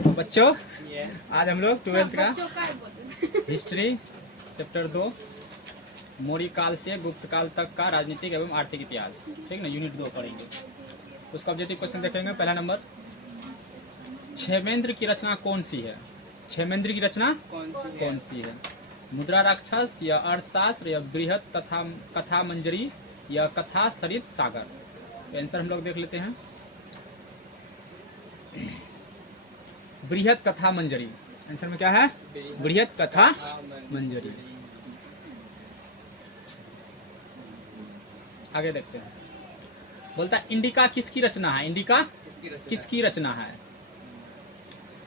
तो बच्चों आज हम लोग 12th का हिस्ट्री चैप्टर 2 मौर्य काल से गुप्त काल तक का राजनीतिक एवं आर्थिक इतिहास, ठीक ना, यूनिट 2 पढ़ेंगे। उसका ऑब्जेक्टिव क्वेश्चन देखेंगे। पहला नंबर, क्षेमेंद्र की रचना कौन सी है? क्षेमेंद्र की रचना कौन सी है? मुद्रा राक्षस या अर्थशास्त्र या बृहत कथा मंजरी या कथा सरित सागर? तो आंसर हम लोग देख लेते हैं। बृहत कथा मंजरी, आंसर में क्या है? बृहत कथा मंजरी। आगे देखते हैं। बोलता है इंडिका किसकी रचना है? इंडिका किसकी रचना है?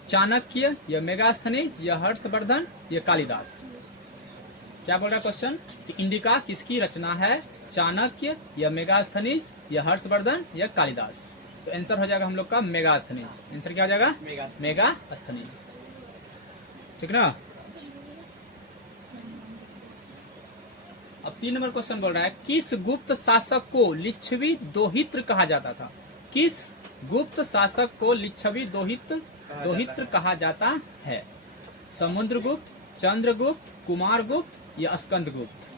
चाणक्य या मेगास्थनीज या हर्षवर्धन या कालिदास? क्या बोल रहा है क्वेश्चन कि इंडिका किसकी रचना है? चाणक्य या मेगास्थनीज या हर्षवर्धन या कालिदास? तो आंसर हो जाएगा हम लोग का मेगास्थनीज। आंसर क्या हो जाएगा? मेगास्थनीज, ठीक ना। अब 3 नंबर क्वेश्चन बोल रहा है, किस गुप्त शासक को लिच्छवी दोहित्र कहा जाता था? किस गुप्त शासक को लिच्छवी दोहित्र कहा जाता है? समुद्रगुप्त, चंद्रगुप्त, कुमारगुप्त या स्कंदगुप्त?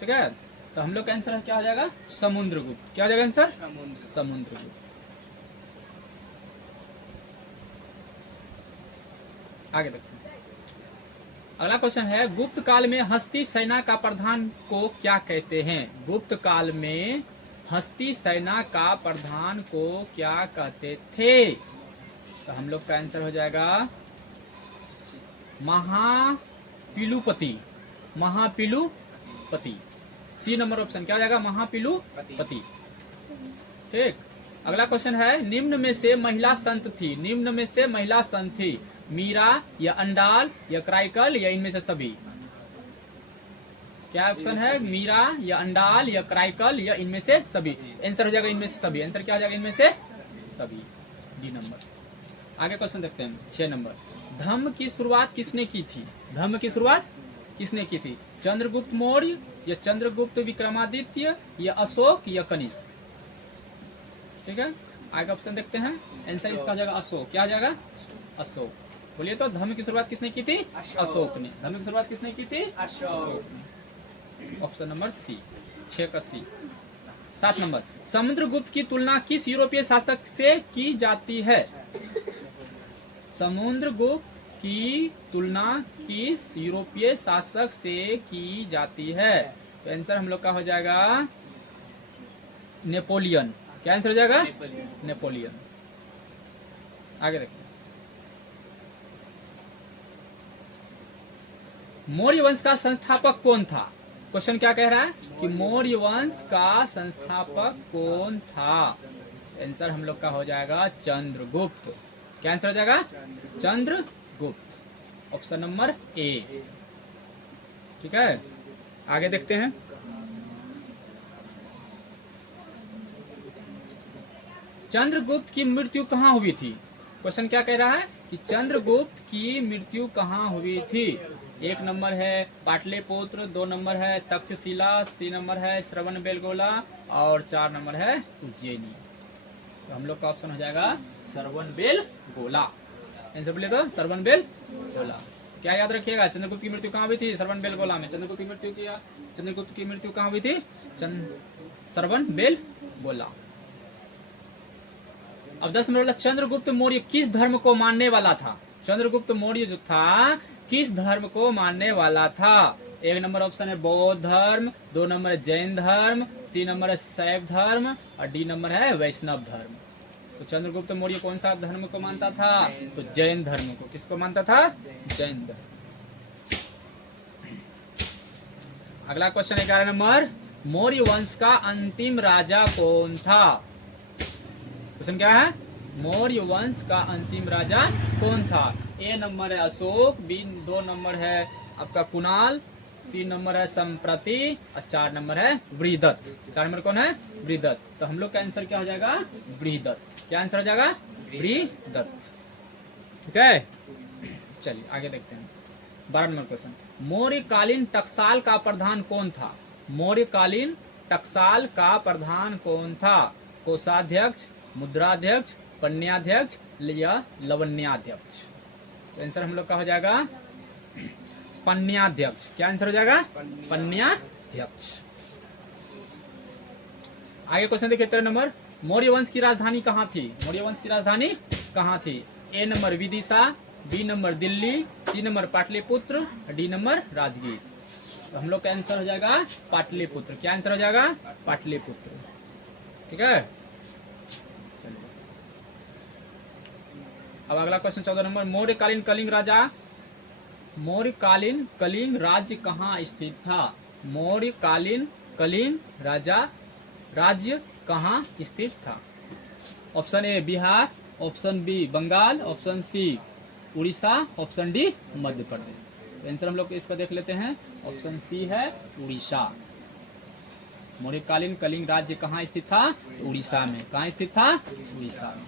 ठीक है, तो हम लोग का आंसर क्या हो जाएगा? समुद्रगुप्त। क्या हो जाएगा आंसर? समुद्रगुप्त। आगे देखते हैं। अगला क्वेश्चन है, गुप्त काल में हस्ती सेना का प्रधान को क्या कहते हैं? गुप्त काल में हस्ती सेना का प्रधान को क्या कहते थे? तो हम लोग का आंसर हो जाएगा महापिलुपति। महापिलुपति, सी नंबर ऑप्शन क्या हो जाएगा? महापिलुपति। ठीक। अगला क्वेश्चन है, निम्न में से महिला संत थी? निम्न में से महिला संत थी मीरा या अंडाल या क्राइकल या इनमें से सभी? क्या ऑप्शन है? मीरा या अंडाल या क्राइकल या इनमें से सभी? आंसर हो जाएगा इनमें से सभी। आंसर क्या हो जाएगा? इनमें से सभी, डी नंबर। आगे क्वेश्चन देखते हैं 6 नंबर, धम्म की शुरुआत किसने की थी? धम्म की शुरुआत किसने की थी? चंद्रगुप्त मौर्य या चंद्रगुप्त विक्रमादित्य या अशोक या कनिष्क? ठीक है, आगे ऑप्शन देखते हैं। आंसर इसका हो जाएगा अशोक। क्या हो जाएगा? अशोक। बोलिए तो, धर्म की शुरुआत किसने की थी? अशोक ने। धर्म की शुरुआत किसने की थी? अशोक ने। ऑप्शन नंबर सी, 6 का सी। 7 नंबर, समुद्रगुप्त की तुलना किस यूरोपीय शासक से की जाती है? समुद्रगुप्त की तुलना किस यूरोपीय शासक से की जाती है? तो आंसर हम लोग का हो जाएगा नेपोलियन। क्या आंसर हो जाएगा? नेपोलियन। आगे देखते हैं। मौर्य वंश का संस्थापक कौन था? क्वेश्चन क्या कह रहा है कि मौर्य वंश का संस्थापक कौन था? आंसर हम लोग का हो जाएगा चंद्रगुप्त। क्या आंसर हो जाएगा? चंद्रगुप्त। Option number A. ठीक है, आगे देखते हैं। चंद्रगुप्त की मृत्यु कहाँ हुई थी? क्वेश्चन क्या कह रहा है कि चंद्रगुप्त की मृत्यु कहाँ हुई थी? 1 नंबर है पाटलिपुत्र, 2 नंबर है तक्षशिला, 3 नंबर है श्रवणबेलगोला और 4 नंबर है उज्जैनी। तो हम लोग का ऑप्शन हो जाएगा श्रवणबेलगोला। आंसर बोले तो श्रवणबेलगोला। क्या याद रखिएगा? चंद्रगुप्त की मृत्यु कहाँ हुई थी? श्रवणबेलगोला में। चंद्रगुप्त की मृत्यु कहाँ हुई थी? श्रवणबेलगोला। अब 10 नंबर, चंद्रगुप्त मौर्य किस धर्म को मानने वाला था? चंद्रगुप्त मौर्य जो था किस धर्म को मानने वाला था? 1 नंबर ऑप्शन है बौद्ध धर्म, 2 नंबर है जैन धर्म, 3 नंबर है शैव धर्म और डी नंबर है वैष्णव धर्म। तो चंद्रगुप्त मौर्य कौन सा धर्म को मानता था? तो जैन धर्म को। किसको मानता था? जैन धर्म। अगला क्वेश्चन 11 नंबर, मौर्य वंश का अंतिम राजा कौन था? क्वेश्चन क्या है? मौर्य वंश का अंतिम राजा कौन था? ए नंबर है अशोक, बी 2 नंबर है आपका कुणाल, 3 नंबर है संप्रति और 4 नंबर है बृहदत्त। 4 नंबर कौन है? बृहदत्त। तो हम लोग का आंसर क्या हो जाएगा? बृहदत्त। क्या आंसर हो जाएगा? बृहदत्त। ठीक है, चलिए आगे देखते हैं। 12 नंबर क्वेश्चन, मौर्यकालीन टकसाल का प्रधान कौन था? मौर्यकालीन टकसाल का प्रधान कौन था? कोषाध्यक्ष, मुद्राध्यक्ष, पन्याध्यक्ष या लवण्याध्यक्ष। तो आंसर हम लोग का हो जाएगा पन्याध्यक्ष। क्या आंसर हो जाएगा? पन्याध्यक्ष। आगे क्वेश्चन देखिए 13 नंबर, मौर्य वंश की राजधानी कहाँ थी? मौर्य वंश की राजधानी कहाँ थी? A number Vidisha, B number Delhi, C number Pataliputra, D number Rajgir. तो हम लोग का आंसर हो जाएगा पाटलिपुत्र। क्या आंसर हो जाएगा? पाटलिपुत्र। ठीक है, चलिए अब अगला क्वेश्चन 14 नंबर, मौर्यकालीन कलिंग राजा, मौर्यकालीन कलिंग राज्य कहाँ स्थित था? मौर्यकालीन कलिंग राजा राज्य कहाँ स्थित था? Option A Bihar, option B Bengal, option C Orissa, option D Madhya Pradesh. तो आंसर हम लोग इसका देख लेते हैं। ऑप्शन सी है उड़ीसा। मौर्यकालीन कलिंग राज्य कहाँ स्थित था? तो उड़ीसा में। कहाँ स्थित था? उड़ीसा में।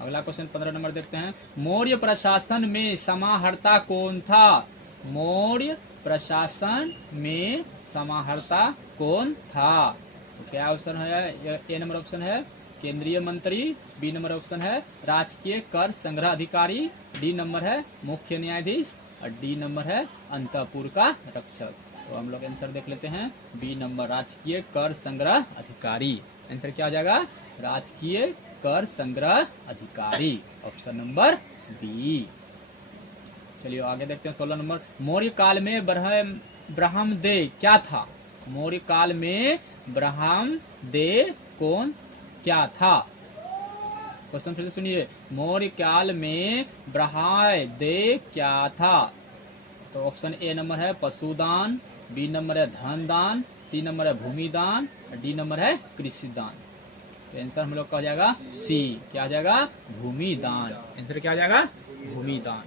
अगला क्वेश्चन 15 नंबर देखते हैं, मौर्य प्रशासन में समाहर्ता कौन था? मौर्य प्रशासन में समाहर्ता कौन था? तो क्या ऑप्शन है? ए नंबर ऑप्शन है केंद्रीय मंत्री, बी नंबर ऑप्शन है राजकीय कर संग्रह अधिकारी, डी नंबर है मुख्य न्यायाधीश और डी नंबर है अंतःपुर का रक्षक। तो हम लोग आंसर देख लेते हैं, बी नंबर राजकीय कर संग्रह अधिकारी। आंसर क्या हो जाएगा? राजकीय कर संग्रह अधिकारी, ऑप्शन नंबर बी। चलिए आगे देखते हैं 16 नंबर, मौर्य काल में ब्रह्मदेव क्या था? मौर्य काल में ब्रह्मदेव कौन क्या था? क्वेश्चन फिर से सुनिए, मौर्य काल में ब्रह्मदेव क्या था? तो ऑप्शन ए नंबर है पशुदान, बी नंबर है धन दान, सी नंबर है भूमि दान और डी नंबर है कृषि दान। तो आंसर हम लोग का हो जाएगा सी। क्या आ जाएगा? भूमि दान। आंसर क्या आ जाएगा? भूमि दान।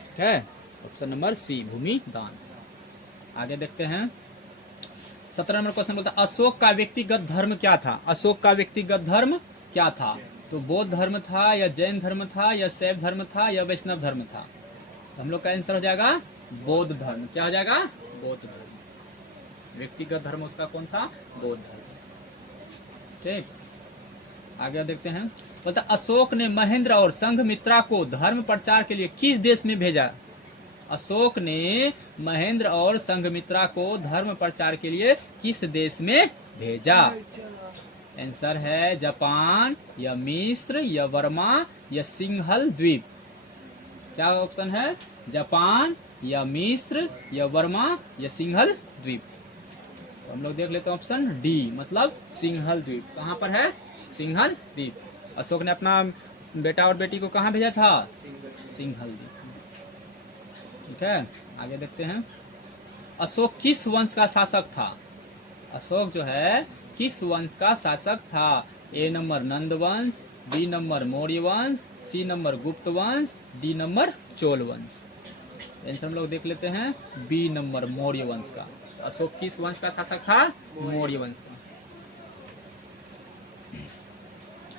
ठीक है, ऑप्शन नंबर सी भूमि दान। आगे देखते हैं 17 नंबर क्वेश्चन बोलता है, अशोक का व्यक्तिगत धर्म क्या था? अशोक का व्यक्तिगत धर्म क्या था? तो बौद्ध धर्म था या जैन धर्म था या शैव धर्म था या वैष्णव धर्म था? तो हम लोग का आंसर हो जाएगा बौद्ध धर्म। क्या हो जाएगा? बौद्ध धर्म। व्यक्तिगत धर्म उसका कौन था? बौद्ध धर्म। ठीक, आगे देखते हैं, बोलता अशोक ने महेंद्र और संघमित्रा को धर्म प्रचार के लिए किस देश में भेजा? अशोक ने महेंद्र और संघमित्रा को धर्म प्रचार के लिए किस देश में भेजा? आंसर है जापान या मिस्र या बर्मा या सिंहल द्वीप। क्या ऑप्शन है? जापान या मिस्र या बर्मा या सिंहल द्वीप। तो हम लोग देख लेते हैं ऑप्शन डी, मतलब सिंहल द्वीप। कहाँ पर है? सिंहल द्वीप। अशोक ने अपना बेटा और बेटी को कहाँ भेजा था? सिंहल द्वीप। ठीक है, आगे देखते हैं, अशोक किस वंश का शासक था? अशोक जो है किस वंश का शासक था? ए नंबर नंद वंश, बी नंबर मौर्य वंश, सी नंबर गुप्त वंश, डी नंबर चोल वंश। आंसर हम लोग देख लेते हैं बी नंबर मौर्य वंश का। अशोक किस वंश का शासक था? मौर्य वंश का।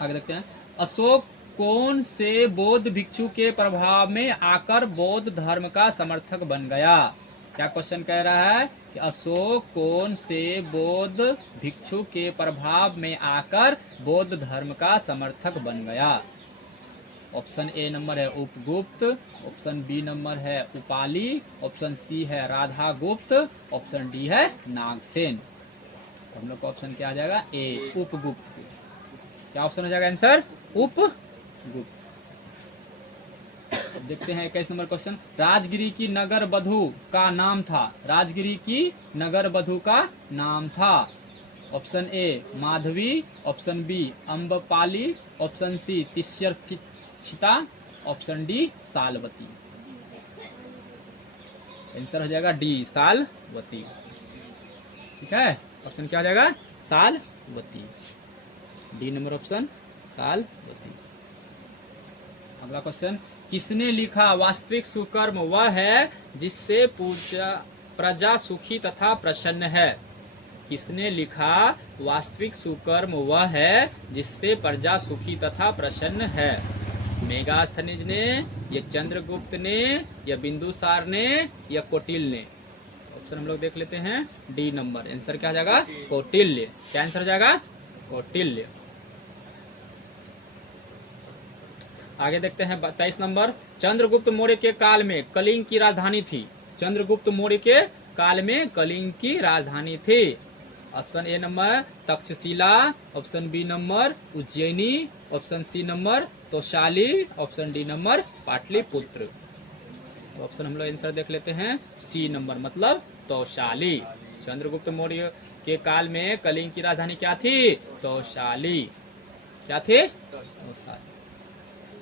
आगे देखते हैं, अशोक कौन से बौद्ध भिक्षु के प्रभाव में आकर बौद्ध धर्म का समर्थक बन गया? क्या क्वेश्चन कह रहा है कि अशोक कौन से बौद्ध भिक्षु के प्रभाव में आकर बौद्ध धर्म का समर्थक बन गया? ऑप्शन ए नंबर है उपगुप्त, ऑप्शन बी नंबर है उपाली, ऑप्शन सी है राधा गुप्त, ऑप्शन डी है नागसेन। तो हम लोग का ऑप्शन क्या आ जाएगा? ए उपगुप्त। क्या ऑप्शन हो जाएगा आंसर? उपगुप्त। अब देखते हैं 21 नंबर क्वेश्चन, राजगिरी की नगर बधू का नाम था? राजगिरी की नगर बधू का नाम था? Option A Madhavi, option B Ambapali, option C Tishyarakshita, option D Salavati. Answer हो जाएगा डी सालवती। ठीक है, ऑप्शन क्या हो जाएगा? Salavati. D number option Salavati. अगला क्वेश्चन, किसने लिखा वास्तविक सुकर्म वह है जिससे प्रजा सुखी तथा प्रसन्न है? किसने लिखा वास्तविक सुकर्म वह है जिससे प्रजा सुखी तथा प्रसन्न है? मेगास्थनीज ने या चंद्रगुप्त ने या बिंदुसार ने या कौटिल्य ने? ऑप्शन हम लोग देख लेते हैं डी नंबर। आंसर क्या हो जाएगा? कौटिल्य। क्या आंसर हो जाएगा? कौटिल्य। आगे देखते हैं 23 नंबर। चंद्रगुप्त मौर्य के काल में कलिंग की राजधानी थी। चंद्रगुप्त मौर्य के काल में कलिंग की राजधानी थी। Option A number Takshashila, option B number Ujjaini, option C number Toshali, option D number Pataliputra. तो ऑप्शन हम लोग आंसर देख लेते हैं सी नंबर, मतलब तोशाली। चंद्रगुप्त मौर्य के काल में कलिंग की राजधानी क्या थी? तोशाली। क्या थी? तोशाली।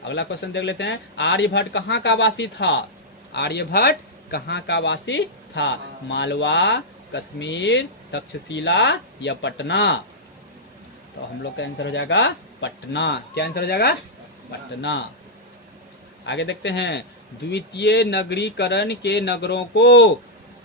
अगला क्वेश्चन देख लेते हैं। आर्यभट्ट कहाँ का वासी था? आर्यभट्ट कहाँ का वासी था? मालवा, कश्मीर, तक्षशिला या पटना? तो हम लोग का आंसर हो जाएगा पटना। क्या आंसर हो जाएगा? पटना। आगे देखते हैं। द्वितीय नगरीकरण के नगरों को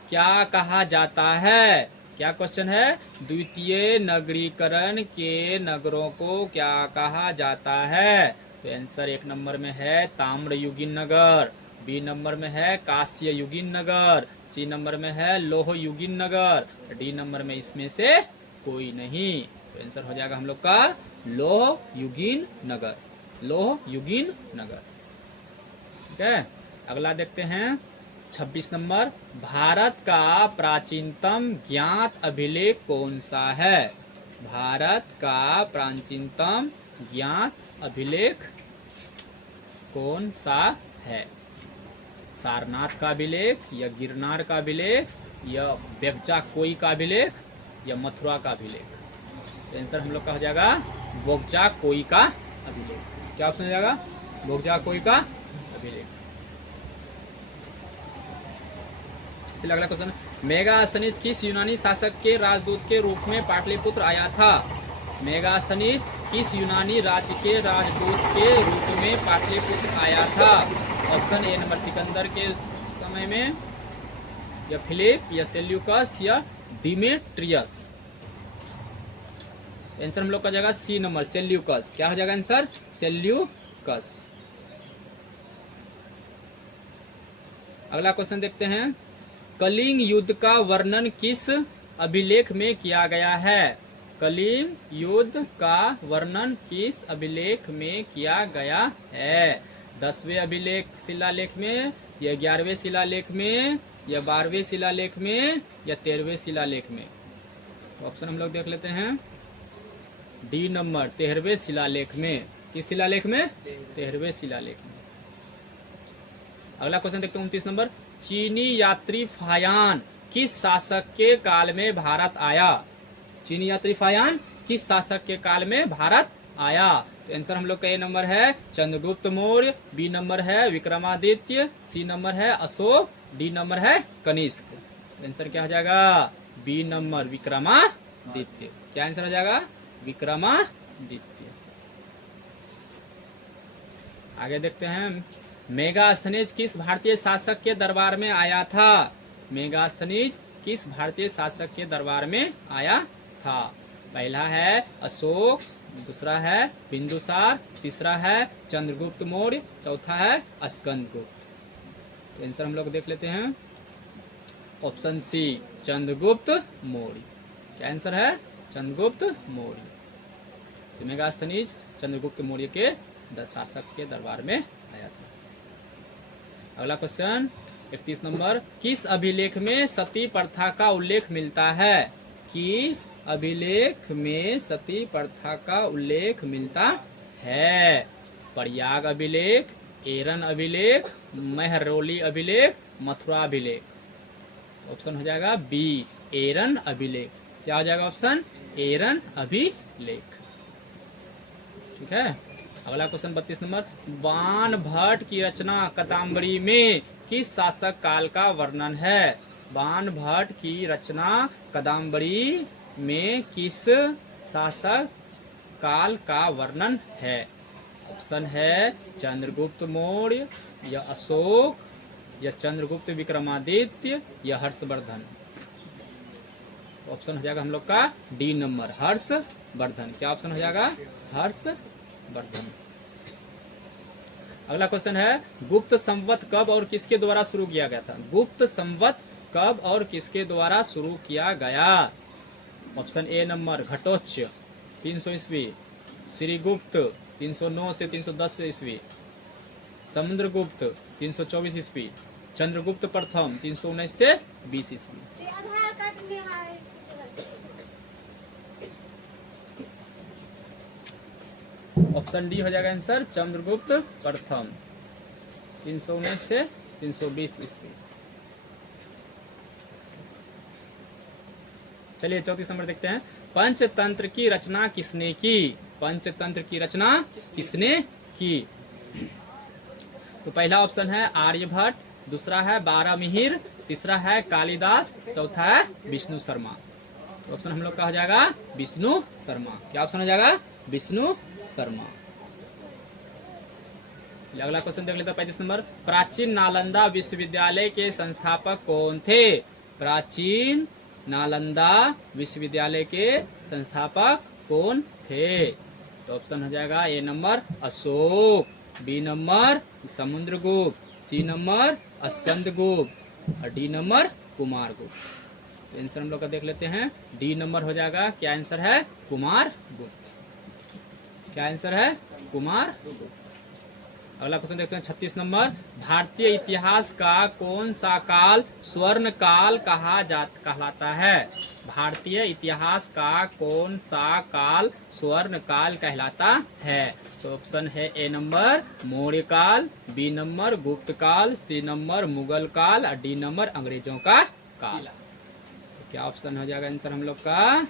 क्या कहा जाता है? क्या क्वेश्चन है? द्वितीय नगरीकरण के नगरों को क्या कहा जाता है? तो आंसर एक नंबर में है ताम्रयुगीन नगर, बी नंबर में है कांस्ययुगीन नगर, सी नंबर में है लौहयुगीन नगर, डी नंबर में इसमें से कोई नहीं। तो आंसर हो जाएगा हम लोग का लौहयुगीन नगर। लौहयुगीन नगर। ठीक है। अगला देखते हैं 26 नंबर। भारत का प्राचीनतम ज्ञात अभिलेख कौन सा है? भारत का प्राचीनतम ज्ञात अभिलेख कौन सा है? सारनाथ का अभिलेख या गिरनार का अभिलेख या बेगचा-कोई का अभिलेख या मथुरा का अभिलेख? आंसर हम लोग का हो जाएगा बोगजा-कोई का अभिलेख। क्या ऑप्शन हो जाएगा? बोगजा-कोई का अभिलेख। चलिए अगला क्वेश्चन। मेगास्थनीज किस यूनानी शासक के राजदूत के रूप में पाटलिपुत्र आया था? मेगास्थनीज किस यूनानी राज्य के राजदूत के रूप में पाटलिपुत्र आया था? ऑप्शन ए नंबर सिकंदर के समय में, या फिलिप, या सेल्यूकस, या डिमेट्रियस। आंसर हम लोग का जाएगा सी नंबर सेल्यूकस। क्या हो जाएगा आंसर? सेल्यूकस। अगला क्वेश्चन देखते हैं। कलिंग युद्ध का वर्णन किस अभिलेख में किया गया है? कलिंग युद्ध का वर्णन किस अभिलेख में किया गया है? 10वें अभिलेख शिलालेख में, या 11वें शिलालेख में, या 12वें शिलालेख में, या 13वें शिलालेख में? तो ऑप्शन हम लोग देख लेते हैं डी नंबर 13वें शिलालेख में। किस शिलालेख में? 13वें शिलालेख में। अगला क्वेश्चन देखते हैं 29 नंबर। चीनी यात्री फायान किस शासक के काल में भारत आया? चीनी यात्री फायान किस शासक के काल में भारत आया? तो आंसर हम लोग का ए नंबर है चंद्रगुप्त मौर्य, बी नंबर है विक्रमादित्य, सी नंबर है अशोक, डी नंबर है कनिष्क। आंसर क्या हो जाएगा? B number Vikramaditya. क्या आंसर हो जाएगा? विक्रमादित्य। आगे देखते हैं। मेगास्थनीज किस भारतीय शासक के दरबार में आया था? मेगास्थनीज किस भारतीय शासक के दरबार में आया था? पहला है अशोक, दूसरा है बिंदुसार, तीसरा है चंद्रगुप्त मौर्य, चौथा है स्कंदगुप्त। तो आंसर हम लोग देख लेते हैं ऑप्शन सी चंद्रगुप्त मौर्य। क्या आंसर है? चंद्रगुप्त मौर्य। तो मेगास्थनीज चंद्रगुप्त मौर्य के शासक के दरबार में आया था। अगला क्वेश्चन 31 नंबर। किस अभिलेख में सती प्रथा का उल्लेख मिलता है? किस अभिलेख में सती प्रथा का उल्लेख मिलता है? प्रयाग अभिलेख, एरन अभिलेख, मेहरौली अभिलेख, मथुरा अभिलेख। ऑप्शन हो जाएगा बी एरन अभिलेख। क्या हो जाएगा ऑप्शन? एरन अभिलेख। ठीक है। अगला क्वेश्चन 32 नंबर। बाणभट्ट की रचना कादम्बरी में किस शासक काल का वर्णन है? बाणभट्ट की रचना कादम्बरी में किस शासक काल का वर्णन है? ऑप्शन है चंद्रगुप्त मौर्य, या अशोक, या चंद्रगुप्त विक्रमादित्य, या हर्षवर्धन। तो ऑप्शन हो जाएगा हम लोग का डी नंबर हर्षवर्धन। क्या ऑप्शन हो जाएगा? हर्षवर्धन। अगला क्वेश्चन है। गुप्त संवत कब और किसके द्वारा शुरू किया गया था? गुप्त संवत कब और किसके द्वारा शुरू किया गया? ऑप्शन ए नंबर घटोत्कच 300 ईस्वी, श्रीगुप्त 309 से 310 ईस्वी, समुद्रगुप्त 324 ईस्वी, चंद्रगुप्त प्रथम 319 से 20 ईस्वी। आधार कार्ड में आए ऑप्शन डी हो जाएगा आंसर, चंद्रगुप्त प्रथम 319 से 320 ईस्वी। चलिए 34 नंबर देखते हैं। पंचतंत्र की रचना किसने की? पंचतंत्र की रचना किसने की? तो पहला ऑप्शन है आर्यभट्ट, दूसरा है बारामिहिर, तीसरा है कालिदास, चौथा है विष्णु शर्मा। तो ऑप्शन हम लोग का हो जाएगा विष्णु शर्मा। क्या ऑप्शन हो जाएगा? विष्णु शर्मा। अगला क्वेश्चन देख लेते हैं 35 नंबर। प्राचीन नालंदा विश्वविद्यालय के संस्थापक कौन थे? प्राचीन नालंदा विश्वविद्यालय के संस्थापक कौन थे? तो ऑप्शन हो जाएगा A number Ashoka, B number Samudragupta, C number Skandagupta और डी नंबर कुमारगुप्त। आंसर हम लोग का देख लेते हैं, डी नंबर हो जाएगा। क्या आंसर है? कुमारगुप्त। क्या आंसर है? कुमारगुप्त। अगला क्वेश्चन देखते हैं 36 नंबर। भारतीय इतिहास का कौन सा काल स्वर्ण काल कहलाता है? भारतीय इतिहास का कौन सा काल स्वर्ण काल कहलाता है? तो ऑप्शन है ए नंबर मौर्य काल, बी नंबर गुप्त काल, सी नंबर मुगल काल और डी नंबर अंग्रेजों का काल। तो क्या ऑप्शन हो जाएगा आंसर हम लोग का?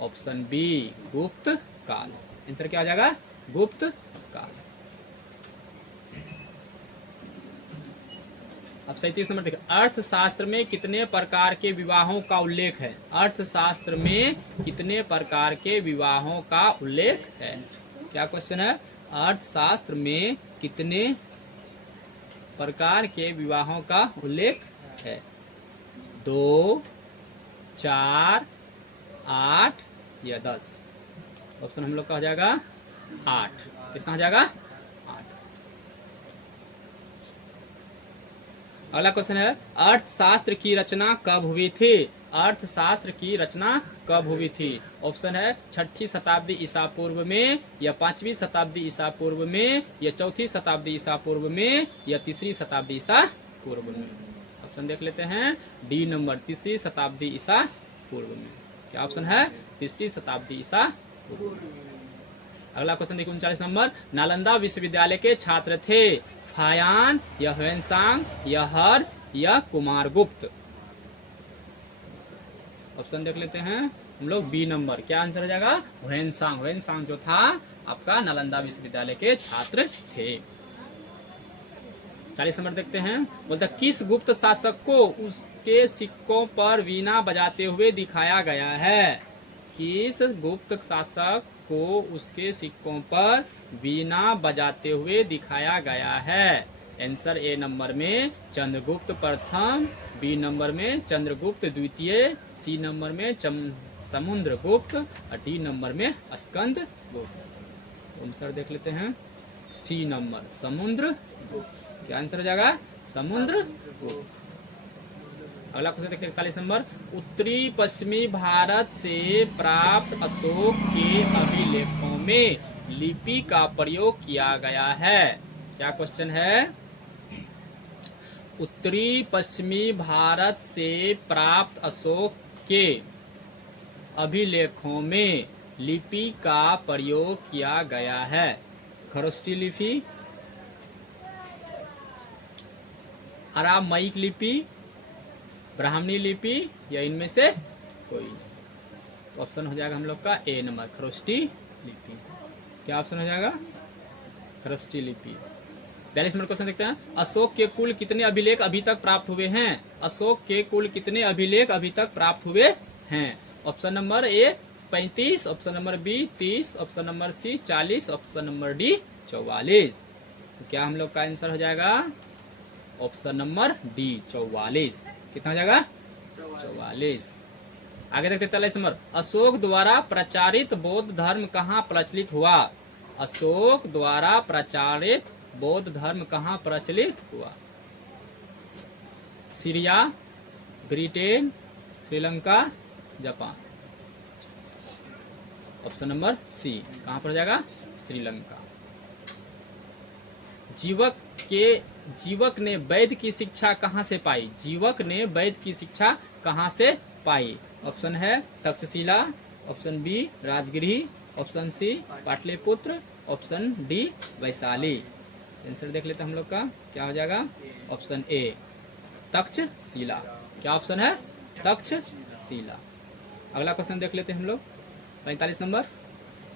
ऑप्शन बी गुप्त काल। आंसर क्या हो जाएगा? गुप्त काल। अब 37 नंबर देखिए। अर्थशास्त्र में कितने प्रकार के विवाहों का उल्लेख है? अर्थशास्त्र में कितने प्रकार के विवाहों का उल्लेख है? क्या क्वेश्चन है? अर्थशास्त्र में कितने प्रकार के विवाहों का उल्लेख है? 2, 4, 8 या 10? ऑप्शन हम लोग का हो जाएगा 8। कितना हो जाएगा? 8। अगला क्वेश्चन है अर्थशास्त्र की रचना कब हुई थी? अर्थशास्त्र की रचना कब हुई थी? ऑप्शन है 6ठी शताब्दी ईसा पूर्व में, या 5वीं शताब्दी ईसा पूर्व में, या 4थी शताब्दी ईसा पूर्व में, या 3री शताब्दी ईसा पूर्व में। ऑप्शन देख लेते हैं, डी नंबर 3री शताब्दी ईसा पूर्व में। क्या ऑप्शन है? 3री शताब्दी ईसा पूर्व में। अगला क्वेश्चन देखिए 39 नंबर। नालंदा विश्वविद्यालय के छात्र थे फायान या ह्वेनसांग या हर्ष या कुमारगुप्त? ऑप्शन देख लेते हैं हम लोग, बी नंबर। क्या आंसर हो जाएगा? ह्वेनसांग। ह्वेनसांग जो था आपका नालंदा विश्वविद्यालय के छात्र थे। 40 नंबर देखते हैं। बोलता किस गुप्त शासक को उसके सिक्कों पर वीणा बजाते हुए दिखाया गया है? किस गुप्त शासक को उसके सिक्कों पर वीणा बजाते हुए दिखाया गया है? आंसर ए नंबर में चंद्रगुप्त प्रथम, बी नंबर में चंद्रगुप्त द्वितीय, सी नंबर में समुद्रगुप्त और डी नंबर में स्कंदगुप्त। आंसर देख लेते हैं, सी नंबर समुद्रगुप्त। क्या आंसर हो जाएगा? समुद्रगुप्त। अगला क्वेश्चन देखते हैं 41 नंबर। उत्तरी पश्चिमी भारत से प्राप्त अशोक के अभिलेखों में लिपि का प्रयोग किया गया है। क्या क्वेश्चन है? उत्तरी पश्चिमी भारत से प्राप्त अशोक के अभिलेखों में लिपि का प्रयोग किया गया है। खरोष्टी लिपि, अरामाइक लिपि, ब्राह्मणी लिपि या इनमें से कोई? तो ऑप्शन हो जाएगा हम लोग का ए नंबर खरोष्टी लिपि। क्या ऑप्शन हो जाएगा? खरोष्टी लिपि। 42 नंबर क्वेश्चन देखते हैं। अशोक के कुल कितने अभिलेख अभी तक प्राप्त हुए हैं? अशोक के कुल कितने अभिलेख अभी तक प्राप्त हुए हैं? Option number A 35, option number B 30, option number C 40, option number D 44। तो क्या हम लोग का आंसर हो जाएगा? Option number D 44। कितना हो जाएगा? 44। आगे देखते 43 नंबर। अशोक द्वारा प्रचारित बौद्ध धर्म कहाँ प्रचलित हुआ? अशोक द्वारा प्रचारित बौद्ध धर्म कहाँ प्रचलित हुआ? Syria, Britain, Sri Lanka, Japan. Option number C कहाँ पर हो जाएगा? श्रीलंका। जीवक के जीवक ने वैद्य की शिक्षा कहाँ से पाई? जीवक ने वैद्य की शिक्षा कहाँ से पाई? ऑप्शन है Takshashila, option B Rajagriha, option C Pataliputra, option D Vaishali. Answer देख लेते हैं हम लोग का, क्या हो जाएगा? Option A Takshashila. क्या ऑप्शन है? तक्षशिला। अगला क्वेश्चन देख लेते हैं हम लोग, 45 नंबर।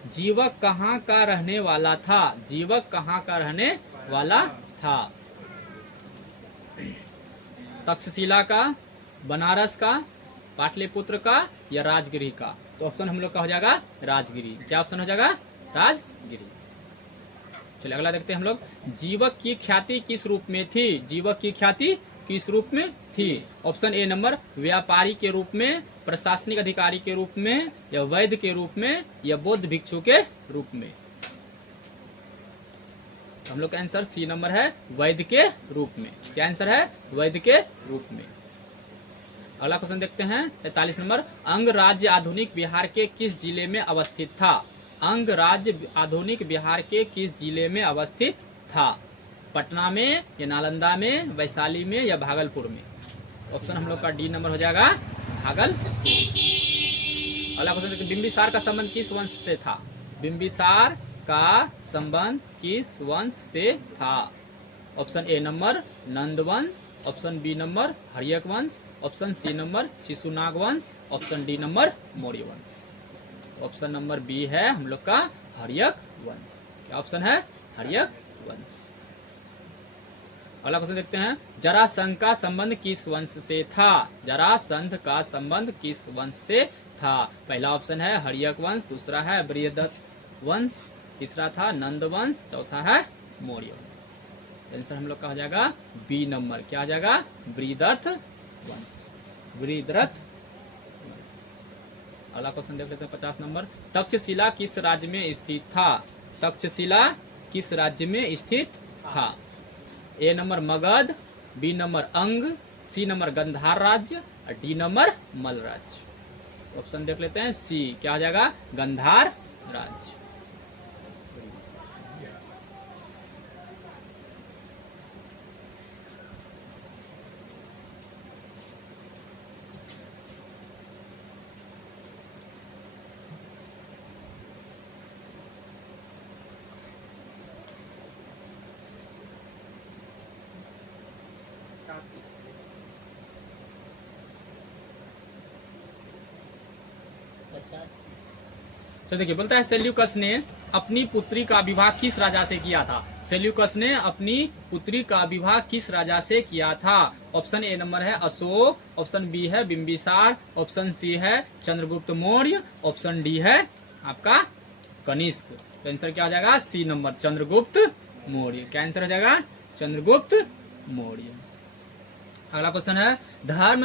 जीवक कहाँ का रहने वाला था? जीवक कहाँ का रहने वाला था? तक्षशिला का, बनारस का, पाटलिपुत्र का या राजगिरी का? तो ऑप्शन हम लोग का हो जाएगा राजगिरी। क्या ऑप्शन हो जाएगा? राजगिरी। चलिए अगला देखते हैं हम लोग। जीवक की ख्याति किस रूप में थी? जीवक की ख्याति किस रूप में थी? ऑप्शन ए नंबर व्यापारी के रूप में, प्रशासनिक अधिकारी के रूप में, या वैद्य के रूप में, या बौद्ध भिक्षु के रूप में। हम लोग का आंसर सी नंबर है, वैद्य के रूप में। क्या आंसर है? वैद्य के रूप में। अगला क्वेश्चन देखते हैं 43 नंबर। अंग राज्य आधुनिक बिहार के किस जिले में अवस्थित था? अंग राज्य आधुनिक बिहार के किस जिले में अवस्थित था? पटना में या नालंदा में, वैशाली में या भागलपुर में? ऑप्शन हम लोग का डी नंबर हो जाएगा, भागलपुर। अगला क्वेश्चन देखते हैं, बिंबिसार का संबंध किस वंश से था? बिंबिसार का संबंध किस वंश से था? ऑप्शन ए नंबर नंद वंश, ऑप्शन बी नंबर हर्यक वंश, ऑप्शन सी नंबर शिशुनाग वंश, ऑप्शन डी नंबर मौर्य वंश। ऑप्शन नंबर बी है हम लोग का हर्यक वंश। क्या ऑप्शन है? हर्यक वंश। अगला क्वेश्चन देखते हैं, जरासंध का संबंध किस वंश से था? जरासंध का संबंध किस वंश से था? पहला ऑप्शन है हर्यक वंश, दूसरा है बृहदत्त वंश, तीसरा था नंद वंश, चौथा है मौर्य वंश। आंसर हम लोग का हो जाएगा बी नंबर। क्या आ जाएगा? बृहदत्त वंश। बृहदत्त वंश। अगला क्वेश्चन देख लेते हैं 50 नंबर। तक्षशिला किस राज्य में स्थित था? तक्षशिला किस राज्य में स्थित था? ए नंबर मगध, बी नंबर अंग, सी नंबर गंधार राज्य और डी नंबर मल राज्य। ऑप्शन देख लेते हैं सी। क्या हो जाएगा? गंधार राज्य। तो देखिए बोलता है सेल्यूकस ने अपनी पुत्री का विवाह किस राजा से किया था? सेल्यूकस ने अपनी पुत्री का विवाह किस राजा से किया था? ऑप्शन ए नंबर है अशोक, ऑप्शन बी है बिंबिसार, ऑप्शन सी है चंद्रगुप्त मौर्य, ऑप्शन डी है आपका कनिष्क। तो आंसर क्या हो जाएगा? C number Chandragupta Maurya. क्या आंसर हो जाएगा? चंद्रगुप्त मौर्य। अगला क्वेश्चन है, धर्म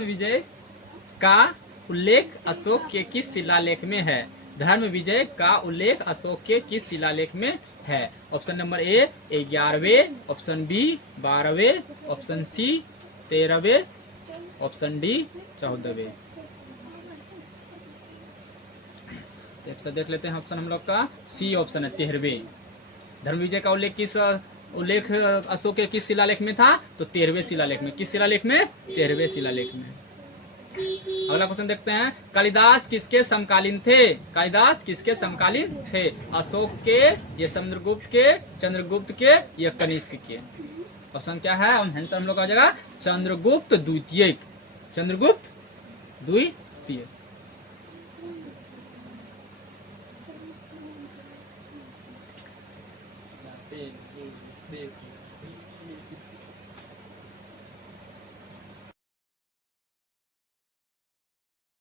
विजय का उल्लेख अशोक के किस शिलालेख में है? धर्म विजय का उल्लेख अशोक के किस शिलालेख में है? ऑप्शन नंबर ए 11वें, ऑप्शन बी 12वें, ऑप्शन सी 13वें, ऑप्शन डी 14वें। देख लेते हैं ऑप्शन हम लोग का सी ऑप्शन है 13वें। धर्म विजय का उल्लेख अशोक के किस शिलालेख में था? तो 13वें शिलालेख में। किस शिलालेख में? 13वें शिलालेख में। अगला क्वेश्चन देखते हैं, कालिदास किसके समकालीन थे? कालिदास किसके समकालीन थे? अशोक के, ये चंद्रगुप्त के, या कनिष्क के? ऑप्शन क्या है? आंसर हम लोग आ जाएगा चंद्रगुप्त द्वितीय। चंद्रगुप्त द्वितीय।